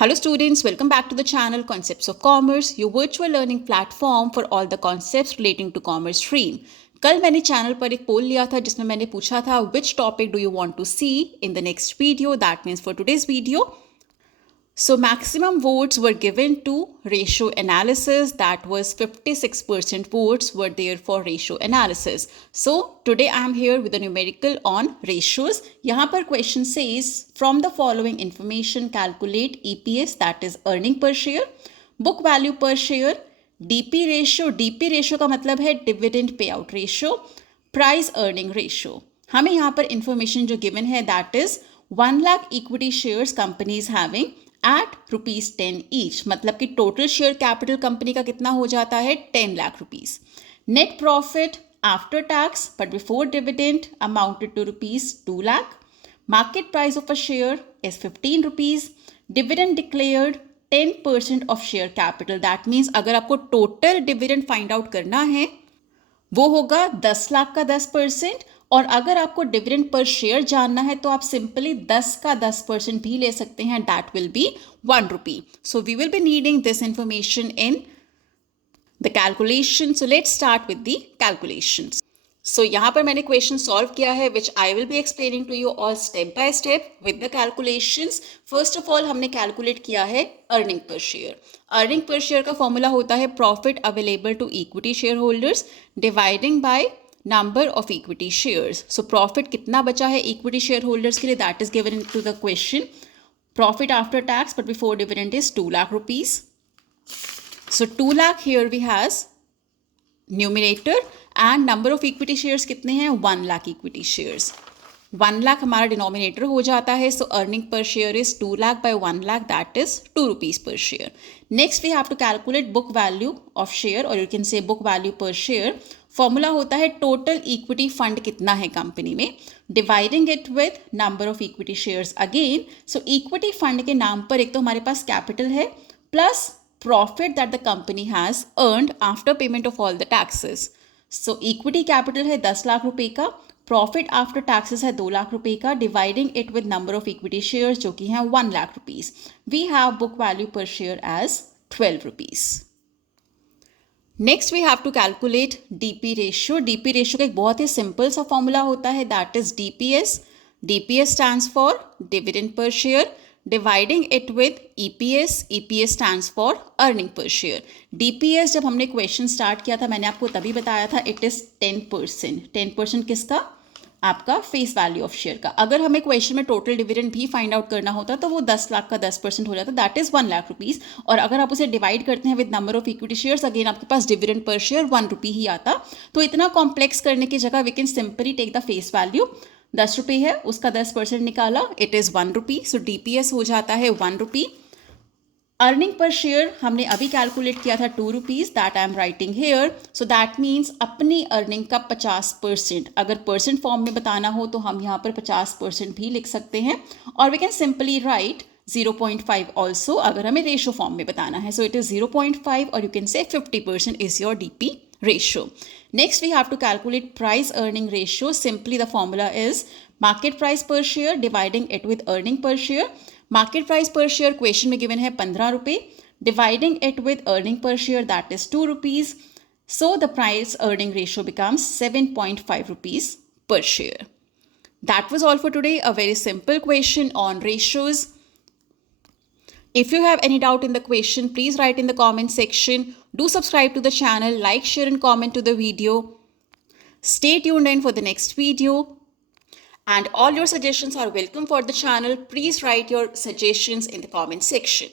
Hello students, welcome back to the channel Concepts of Commerce, your virtual learning platform for all the concepts relating to commerce stream. कल मैंने channel पर एक पोल लिया था जिसमें मैंने पूछा था which topic do you want to see in the next video, that means for today's video. So maximum votes were given to ratio analysis. That was 56% votes were there for ratio analysis. So today I am here with a numerical on ratios. यहाँ पर question says from the following information calculate EPS, that is earning per share, book value per share, DP ratio. DP ratio का मतलब है dividend payout ratio, price earning ratio. हमें यहाँ पर information जो given है that is 1 lakh equity shares companies having at ₹10 each, मतलब कि टोटल शेयर कैपिटल कंपनी का कितना हो जाता है 10 lakh rupees. Net profit after tax but before dividend amounted to ₹2 lakh. Market price of a share is 15 rupees. Dividend declared 10% of share capital. That means अगर आपको total dividend find out करना है वो होगा 10 लाख का 10%. और अगर आपको डिविडेंड पर शेयर जानना है तो आप सिंपली 10 का 10% भी ले सकते हैं. That will be ₹1. So we will be needing this information in the calculation. So let's start with the calculations. So यहाँ पर मैंने क्वेश्चन सॉल्व किया है which I will be explaining to you all step by step with the calculations. First of all हमने calculate किया है earning per share. Earning per share का formula होता है profit available to equity share holders dividing by number of equity shares. So profit कितना बचा है equity share holders के लिए that is given in to the question. Profit after tax but before dividend is 2 lakh rupees. So 2 lakh here we has numerator and number of equity shares कितने हैं 1 lakh equity shares. 1 lakh हमारा denominator हो जाता है. So earning per share is 2 lakh by 1 lakh, that is ₹2 पर share. Next we have to calculate book value of share और you can say book value per share. Formula होता है total equity fund कितना है company में dividing it with number of equity shares again. So equity fund के नाम पर एक तो हमारे पास कैपिटल है plus profit that the company has earned after payment of all the taxes. So equity capital है 10 लाख रुपए का, प्रॉफिट आफ्टर टैक्सेस है 2 लाख रुपए का, dividing it with number of equity shares जो कि हैं 1 lakh rupees. We have book value per share as ₹12. Next we have to calculate DP ratio. DP ratio का एक बहुत ही सिंपल सा फॉर्मूला होता है that is DPS. DPS stands for dividend per share dividing it with EPS. EPS stands for earning per share. DPS जब हमने question start किया था मैंने आपको तभी बताया था इट इज 10%. 10% किसका आपका फेस वैल्यू ऑफ शेयर का. अगर हमें क्वेश्चन में टोटल डिविडेंड भी फाइंड आउट करना होता तो वो 10 लाख का 10% हो जाता दैट इज 1 lakh rupees. और अगर आप उसे डिवाइड करते हैं with number of equity shares again आपके पास डिविडेंड पर शेयर ₹1 ही आता. तो इतना कॉम्प्लेक्स करने की जगह we can simply take the face value. ₹10 है उसका 10% निकाला इट इज़ ₹1. सो डीपीएस हो जाता है ₹1. अर्निंग पर शेयर हमने अभी कैलकुलेट किया था ₹2 that I am writing here. So that means अपनी अर्निंग का 50%. अगर परसेंट फॉर्म में बताना हो तो हम यहाँ पर 50% भी लिख सकते हैं और we can simply write 0.5 also अगर हमें रेशो फॉर्म में बताना है. सो इट इज़ 0.5 और यू कैन से 50% is your DP ratio. Next, we have to calculate price earning ratio. Simply, the formula is market price per share dividing it with earning per share. Market price per share question में given है ₹15. Dividing it with earning per share that is ₹2. So the price earning ratio becomes ₹7.5 per share. That was all for today. A very simple question on ratios. If you have any doubt in the question, please write in the comment section. Do subscribe to the channel, like, share and comment to the video. Stay tuned in for the next video. And all your suggestions are welcome for the channel. Please write your suggestions in the comment section.